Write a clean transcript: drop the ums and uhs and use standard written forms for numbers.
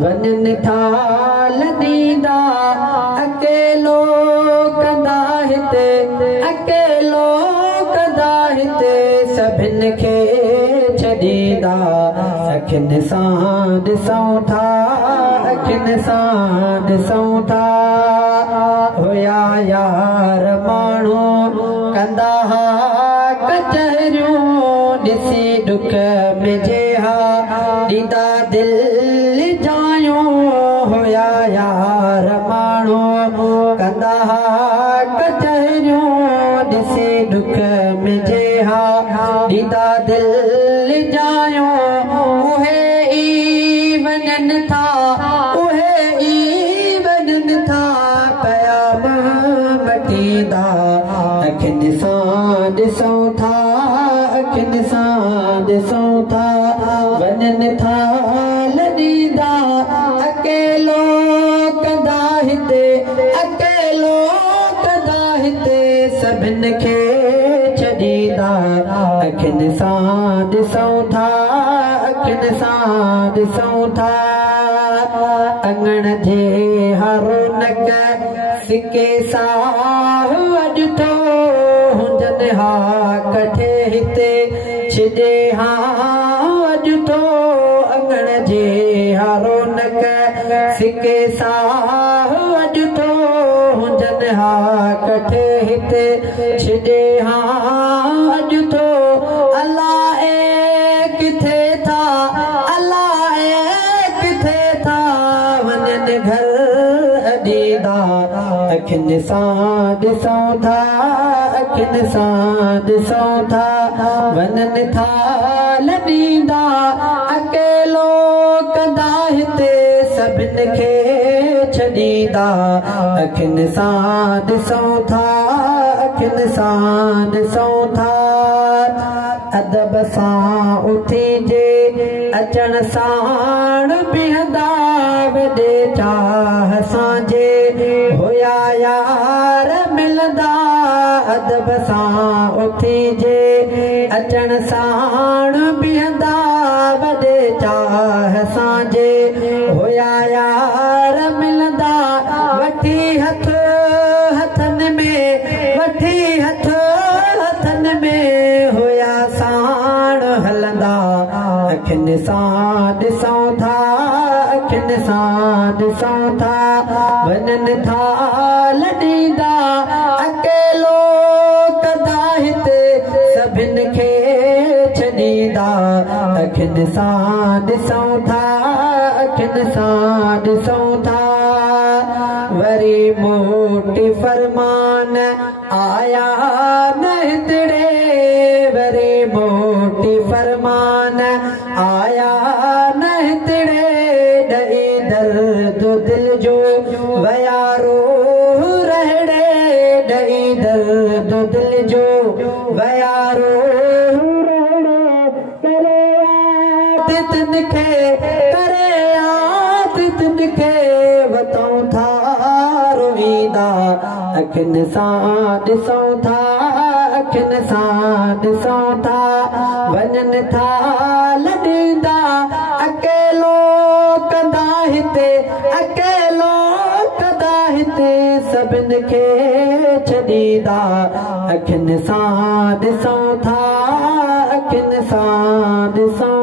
वञनि था लॾींदा अकेलो कंदा हिते अकेलो कंदा हिते सभिनि खे छॾींदा अखियुनि सां ॾिसूं था अखियुनि सां ॾिसूं था हुया यार माण्हू कंदा हा कचहरियूं ॾिसी ॾुख मिजे हा ॾींदा दिलि जायूं हुया यार माण्हू कंदा हा कचहरियूं ॾिसी ॾुख मिजे हा ॾींदा दिलि जायूं उहे ई वञनि था उहे ई वञनि था क़याम मटींदा अखियुनि सां ॾिसूं था अखियुनि सां ॾिसूं था वञनि था लॾींदा अकेलो कंदा हिते अकेलो कंदा हिते सभिनि खे छॾींदा अखियुनि सां ॾिसूं था अखियुनि सां ॾिसूं था अङण जे हरोनक सिके सां अॼु थो हुजनि हा कठे हिते छॾे हा अॼु थो अङण जे हरोनक सिके सां अॼु थो हुजनि हा कठे हिते छॾे हा अॼु थो अलाए किथे था अलाए किथे था वञनि घर ॾींदा अखियुनि सां ॾिसूं था अखियुनि सां ॾिसूं था वञनि था लॾींदा अकेलो कंदा हिते सभिनि खे छॾींदा अखियुनि सां ॾिसूं था अखियुनि सां ॾिसूं था अदब सां उथिजे अचण साण बीहंदा वॾे चाह सां हुया यार मिलंदा अदब सां उथिजे अचण साण बीहंदा वॾे चाह सां हुया यार मिलंदा वठी हथ हथनि में वठी हथ हथनि में हुया साण हलंदा अखियुनि सां ॾिसूं था अखियुनि सां ॾिसूं था वञनि था लॾींदा अकेलो कंदा हिते सभिनि खे छॾींदा अखियुनि सां ॾिसूं था अखियुनि सां ॾिसूं था वरी मोटी फरमान आया न हितड़े वरी मोटी फरमान आया न हितड़े ॾही दर्द दिल जो वयारो रहड़े ॾही दर्द दिल जो वयारो वतऊं था रोईंदा अखियुनि सां ॾिसूं था अखियुनि सां ॾिसूं था वञनि था लॾींदा अकेलो कंदा हिते अकेलो कंदा हिते सभिनि खे छॾींदा अखियुनि सां ॾिसूं था अखियुनि सां ॾिसूं